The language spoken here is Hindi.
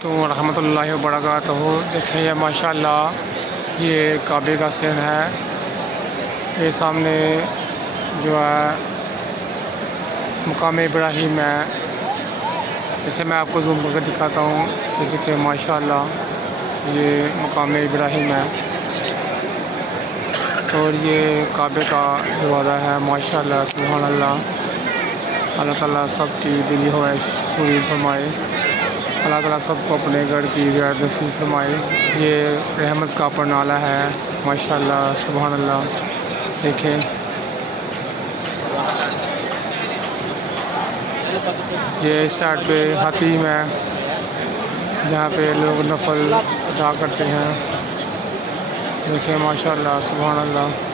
तो रहमतुल्लाहि व बरकातहू। देखें ये माशाल्लाह ये काबे का सीन है। ये सामने जो है मकाम इब्राहिम है। इसे मैं आपको जूम करके दिखाता हूँ। जैसे कि माशाल्लाह ये मकाम इब्राहिम है और ये काबे का दरवाज़ा है। माशाल्लाह सुभान अल्लाह। अल्लाह ताला सबकी दिली ख्वाहिश पूरी फरमाए। अल्लाह ताला सबको अपने घर की ज़ियारत नसीब फरमाए। ये रहमत का परनाला है। माशाल्लाह सुभान अल्लाह। देखें ये इस साइड पे हतीम है जहाँ पे लोग नफल अदा करते हैं। देखें माशाल्लाह सुभान अल्लाह।